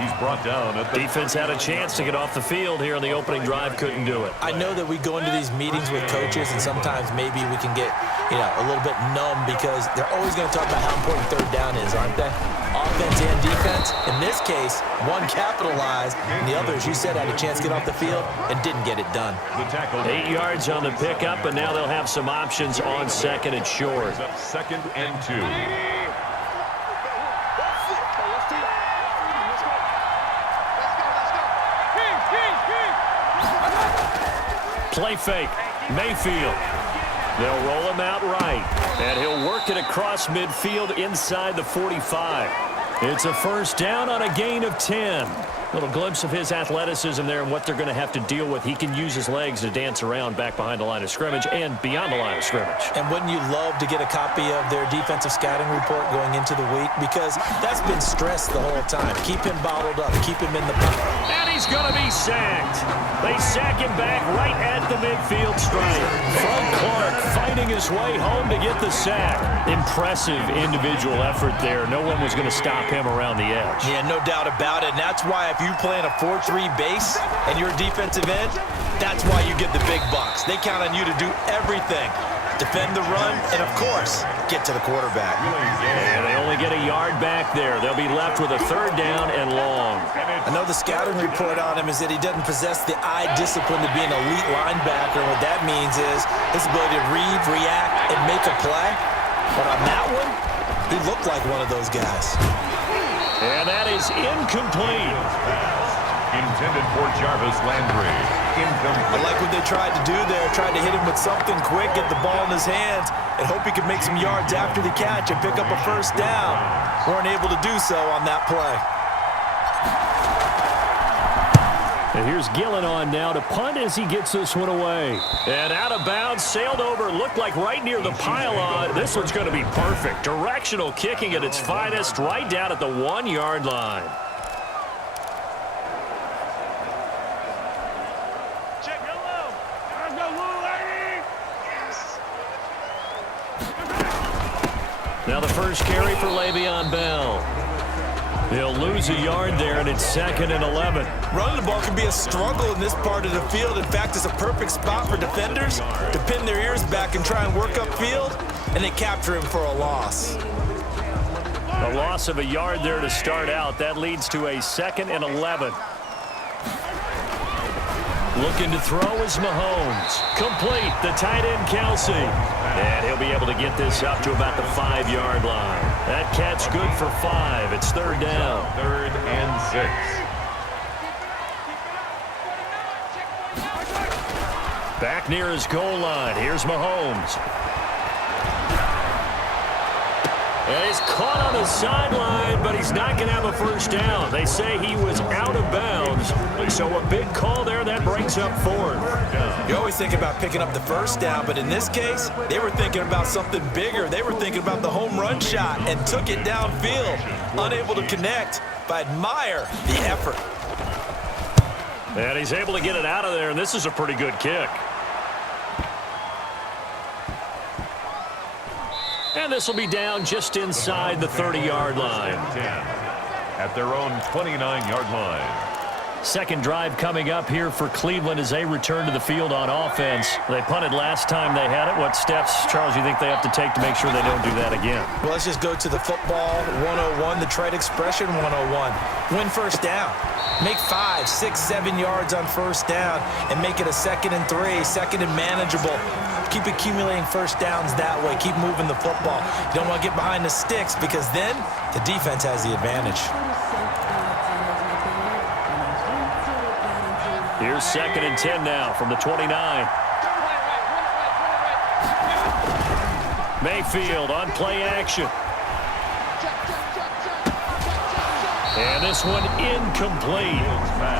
He's brought down at the defense had a chance to get off the field here on the opening drive, couldn't do it. I know that we go into these meetings with coaches, and sometimes maybe we can get, a little bit numb because they're always going to talk about how important third down is, aren't they? Offense and defense. In this case, one capitalized, and the other, as you said, had a chance to get off the field and didn't get it done. 8 yards on the pickup, and now they'll have some options on second and short. Second and 2. Play fake. Mayfield. They'll roll him out right. And he'll work it across midfield inside the 45. It's a first down on a gain of 10. Little glimpse of his athleticism there and what they're going to have to deal with. He can use his legs to dance around back behind the line of scrimmage and beyond the line of scrimmage. And wouldn't you love to get a copy of their defensive scouting report going into the week? Because that's been stressed the whole time. Keep him bottled up. Keep him in the pocket. And he's going to be sacked. They sack him back right at the midfield stripe. Frank Clark fighting his way home to get the sack. Impressive individual effort there. No one was going to stop him around the edge. Yeah, no doubt about it. And that's why if you play in a 4-3 base and you're a defensive end, that's why you get the big bucks. They count on you to do everything. Defend the run and, of course, get to the quarterback. Yeah, they only get a yard back there. They'll be left with a third down and long. I know the scouting report on him is that he doesn't possess the eye discipline to be an elite linebacker. What that means is his ability to read, react, and make a play. But on that one, he looked like one of those guys. And that is incomplete. Intended for Jarvis Landry. Incomplete. I like what they tried to do there. Tried to hit him with something quick, get the ball in his hands, and hope he could make some yards after the catch and pick up a first down. Weren't able to do so on that play. And here's Gillen on now to punt as he gets this one away. And out of bounds, sailed over, looked like right near the pylon. This one's going to be perfect. Directional kicking at its finest, right down at the 1-yard line. Now the first carry for Le'Veon Bell. They'll lose a yard there, and it's 2nd and 11. Running the ball can be a struggle in this part of the field. In fact, it's a perfect spot for defenders to pin their ears back and try and work upfield, and they capture him for a loss. A loss of a yard there to start out. That leads to a 2nd and 11. Looking to throw is Mahomes. Complete, the tight end Kelsey. And he'll be able to get this up to about the 5-yard line. That catch good for 5. It's third down. 3rd and 6. Back near his goal line. Here's Mahomes. And he's caught on the sideline, but he's not going to have a first down. They say he was out of bounds. So a big call there that brings up 4th. You always think about picking up the first down, but in this case, they were thinking about something bigger. They were thinking about the home run shot and took it downfield. Unable to connect, but admire the effort. And he's able to get it out of there, and this is a pretty good kick. And this will be down just inside the 30-yard line. At their own 29-yard line. Second drive coming up here for Cleveland as they return to the field on offense. They punted last time they had it. What steps, Charles, you think they have to take to make sure they don't do that again? Well, let's just go to the football 101, the trade expression 101. Win first down. Make 5, 6, 7 yards on first down and make it a 2nd and 3, 2nd and manageable. Keep accumulating first downs that way. Keep moving the football. You don't want to get behind the sticks because then the defense has the advantage. Here's 2nd and 10 now from the 29. Mayfield on play action. And this one incomplete.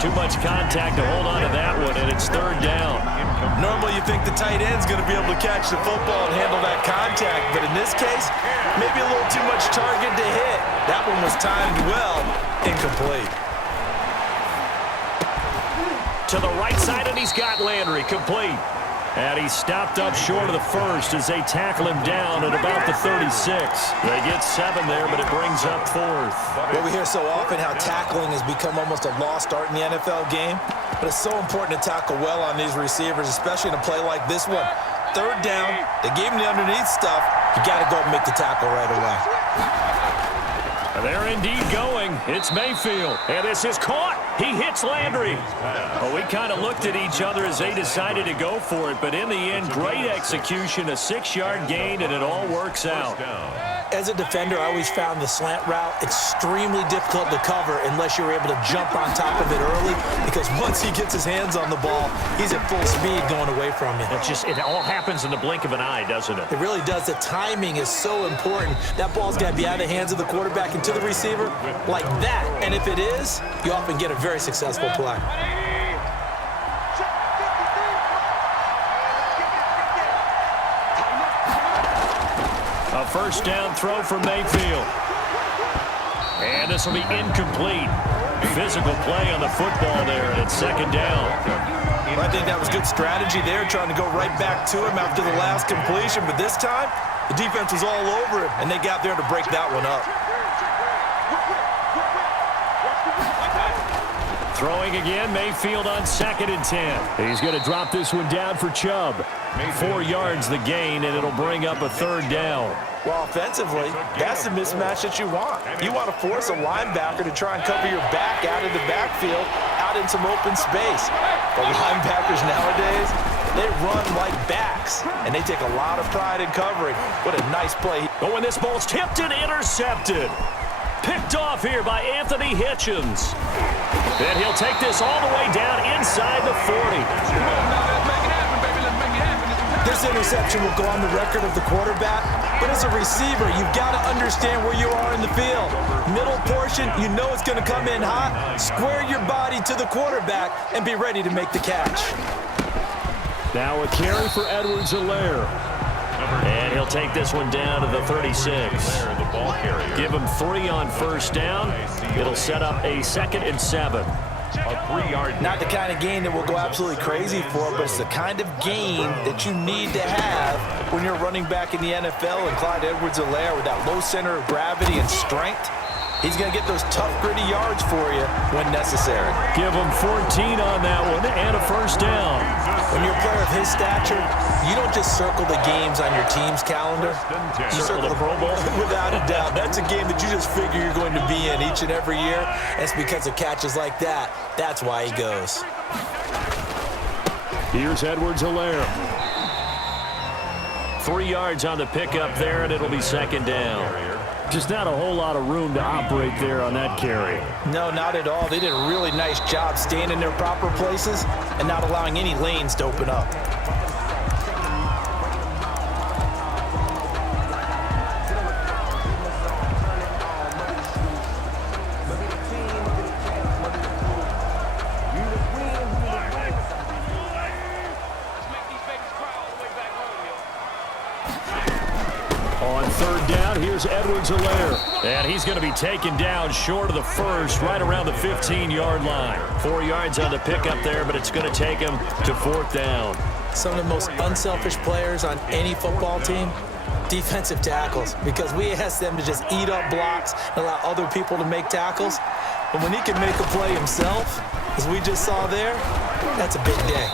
Too much contact to hold on to that one, and it's third down. Normally you think the tight end's going to be able to catch the football and handle that contact, but in this case, maybe a little too much target to hit. That one was timed well, incomplete. To the right side, and he's got Landry complete. And he stopped up short of the first as they tackle him down at about the 36. They get 7 there, but it brings up 4th. Well, we hear so often how tackling has become almost a lost art in the NFL game, but it's so important to tackle well on these receivers, especially in a play like this one. 3rd down, they gave him the underneath stuff. You got to go and make the tackle right away. They're indeed going. It's Mayfield. And this is caught. He hits Landry. Well, we kind of looked at each other as they decided to go for it. But in the end, great execution, a 6-yard gain, and it all works out. As a defender, I always found the slant route extremely difficult to cover unless you're able to jump on top of it early, because once he gets his hands on the ball, he's at full speed going away from you. It all happens in the blink of an eye, doesn't it? It really does. The timing is so important. That ball's got to be out of the hands of the quarterback and to the receiver like that. And if it is, you often get a very successful play. A 1st down throw for Mayfield. And this will be incomplete. Physical play on the football there, and it's 2nd down. Well, I think that was good strategy there, trying to go right back to him after the last completion. But this time, the defense was all over him, and they got there to break that one up. Throwing again, Mayfield on 2nd and 10. He's going to drop this one down for Chubb. 4 yards the gain, and it'll bring up a 3rd down. Well, offensively, that's the mismatch that you want. You want to force a linebacker to try and cover your back out of the backfield, out in some open space. But linebackers nowadays, they run like backs, and they take a lot of pride in covering. What a nice play. But when this ball's tipped and intercepted. Picked off here by Anthony Hitchens. And he'll take this all the way down inside the 40. This interception will go on the record of the quarterback, but as a receiver, you've got to understand where you are in the field. Middle portion, you know it's going to come in hot. Square your body to the quarterback and be ready to make the catch. Now a carry for Edwards-Helaire. And he'll take this one down to the 36. Give him 3 on 1st down. It'll set up a 2nd and 7. A 3-yard. Not the kind of gain that we'll go absolutely crazy for, but it's the kind of gain that you need to have when you're running back in the NFL. And Clyde Edwards-Helaire, with that low center of gravity and strength, he's going to get those tough, gritty yards for you when necessary. Give him 14 on that one and a 1st down. When you're a player of his stature, you don't just circle the games on your team's calendar. You circle the Pro Bowl. Without a doubt. That's a game that you just figure you're going to be in each and every year. And it's because of catches like that. That's why he goes. Here's Edwards-Helaire. 3 yards on the pickup there, and it'll be 2nd down. Just not a whole lot of room to operate there on that carry. No, not at all. They did a really nice job staying in their proper places and not allowing any lanes to open up. On 3rd down, here's Edwards-Helaire. And he's going to be taken down short of the first, right around the 15-yard line. 4 yards on the pickup there, but it's going to take him to 4th down. Some of the most unselfish players on any football team, defensive tackles, because we ask them to just eat up blocks and allow other people to make tackles. But when he can make a play himself, as we just saw there, that's a big day.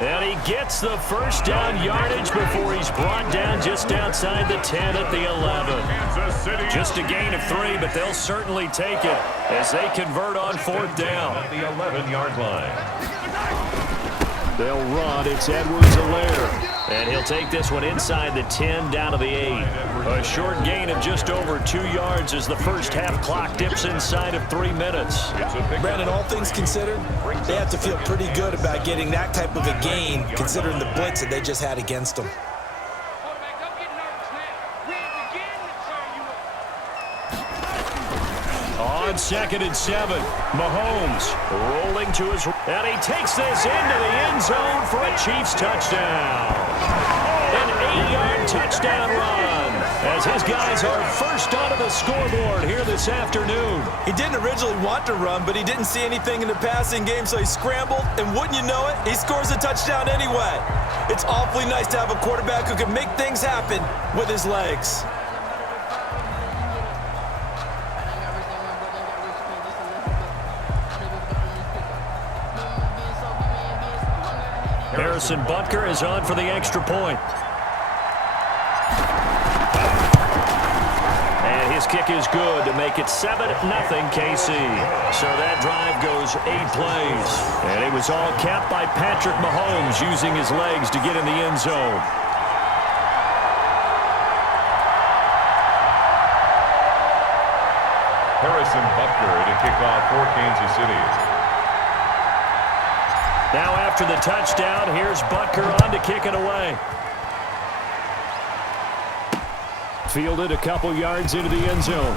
And he gets the 1st down yardage before he's brought down just outside the 10 at the 11. Just a gain of 3, but they'll certainly take it as they convert on 4th down. At the 11-yard line. They'll run. It's Edwards-Helaire. And he'll take this one inside the 10 down to the 8. A short gain of just over 2 yards as the first half clock dips inside of 3 minutes. Brandon, all things considered, they have to feel pretty good about getting that type of a gain considering the blitz that they just had against them. On 2nd and 7, Mahomes rolling to his, and he takes this into the end zone for a Chiefs touchdown. An 8-yard touchdown run. as his guys are first onto the scoreboard here this afternoon. He didn't originally want to run, but he didn't see anything in the passing game, so he scrambled, and wouldn't you know it, he scores a touchdown anyway. It's awfully nice to have a quarterback who can make things happen with his legs. Harrison Butker is on for the extra point. And his kick is good to make it 7-0 KC. So that drive goes 8 plays. And it was all capped by Patrick Mahomes using his legs to get in the end zone. Harrison Butker to kick off for Kansas City. Now after the touchdown, here's Butker on to kick it away. Fielded a couple yards into the end zone.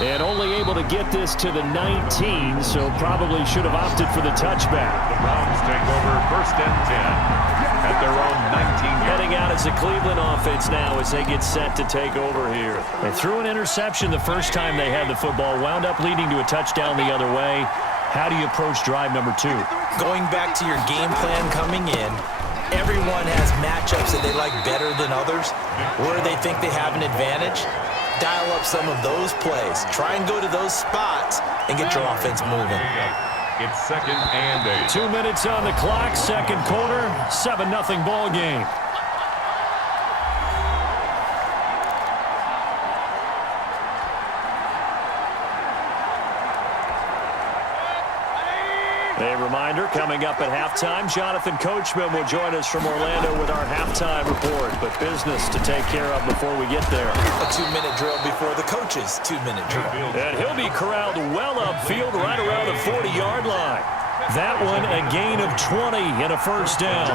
And only able to get this to the 19, so probably should have opted for the touchback. The Browns take over 1st and 10 at their own 19. Heading out as the Cleveland offense now as they get set to take over here. They threw an interception the first time they had the football, wound up leading to a touchdown the other way. How do you approach drive number 2? Going back to your game plan coming in, everyone has matchups that they like better than others, where they think they have an advantage. Dial up some of those plays. Try and go to those spots and get your offense moving. It's 2nd and 8. 2 minutes on the clock, second quarter, 7-0 ball game. A reminder, coming up at halftime, Jonathan Coachman will join us from Orlando with our halftime report. But business to take care of before we get there. A 2-minute drill before the coach's 2-minute drill. And he'll be corralled well upfield right around the 40-yard line. That one a gain of 20 and a first down.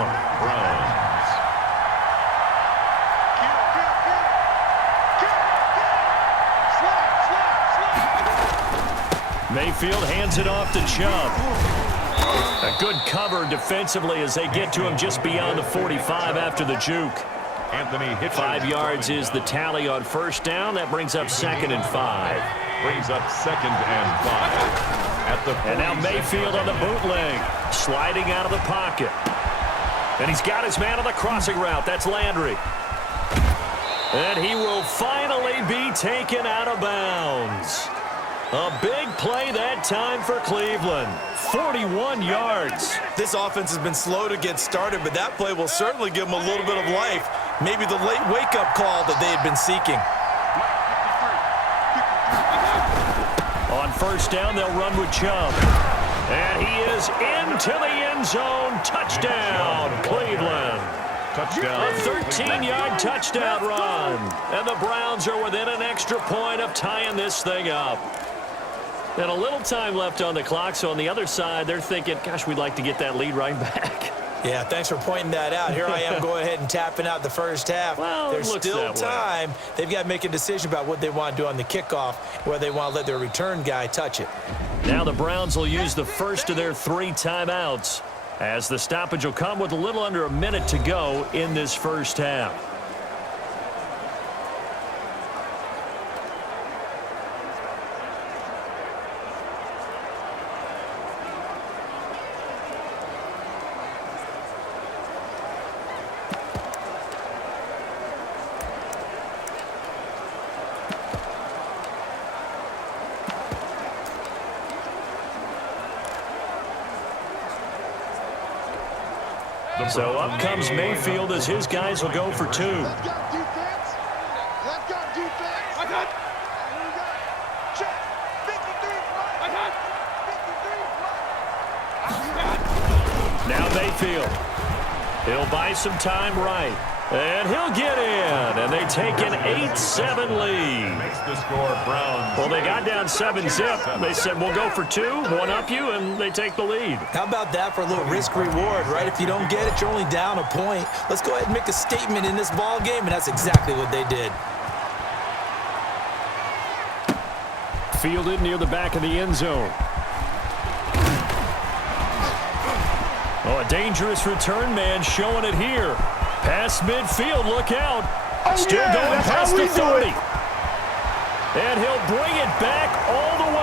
Mayfield hands it off to Chubb. A good cover defensively as they get to him just beyond the 45 after the juke. 5 yards is the tally on first down. That brings up 2nd and 5. Brings up 2nd and 5. And now Mayfield on the bootleg, sliding out of the pocket. And he's got his man on the crossing route. That's Landry. And he will finally be taken out of bounds. A big play that time for Cleveland. 41 yards. This offense has been slow to get started, but that play will certainly give them a little bit of life. Maybe the late wake-up call that they had been seeking. On first down, they'll run with Chubb. And he is into the end zone. Touchdown, Cleveland. Touchdown. A 13-yard touchdown run. And the Browns are within an extra point of tying this thing up. And a little time left on the clock, so on the other side, they're thinking, gosh, we'd like to get that lead right back. Yeah, thanks for pointing that out. Here I am going ahead and tapping out the first half. Well, there's still time. Way. They've got to make a decision about what they want to do on the kickoff, whether they want to let their return guy touch it. Now the Browns will use the first of their 3 timeouts, as the stoppage will come with a little under a minute to go in this first half. So up comes Mayfield as his guys will go for 2. Now Mayfield. He'll buy some time right. And he'll get in. And they take an 8-7 lead. Makes the score Browns. Well, they got down 7-zip. They said, we'll go for 2, one up you, and they take the lead. How about that for a little risk-reward, right? If you don't get it, you're only down a point. Let's go ahead and make a statement in this ball game, and that's exactly what they did. Fielded near the back of the end zone. Oh, a dangerous return man showing it here. Past midfield, look out. Still going past the 30. And he'll bring it back all the way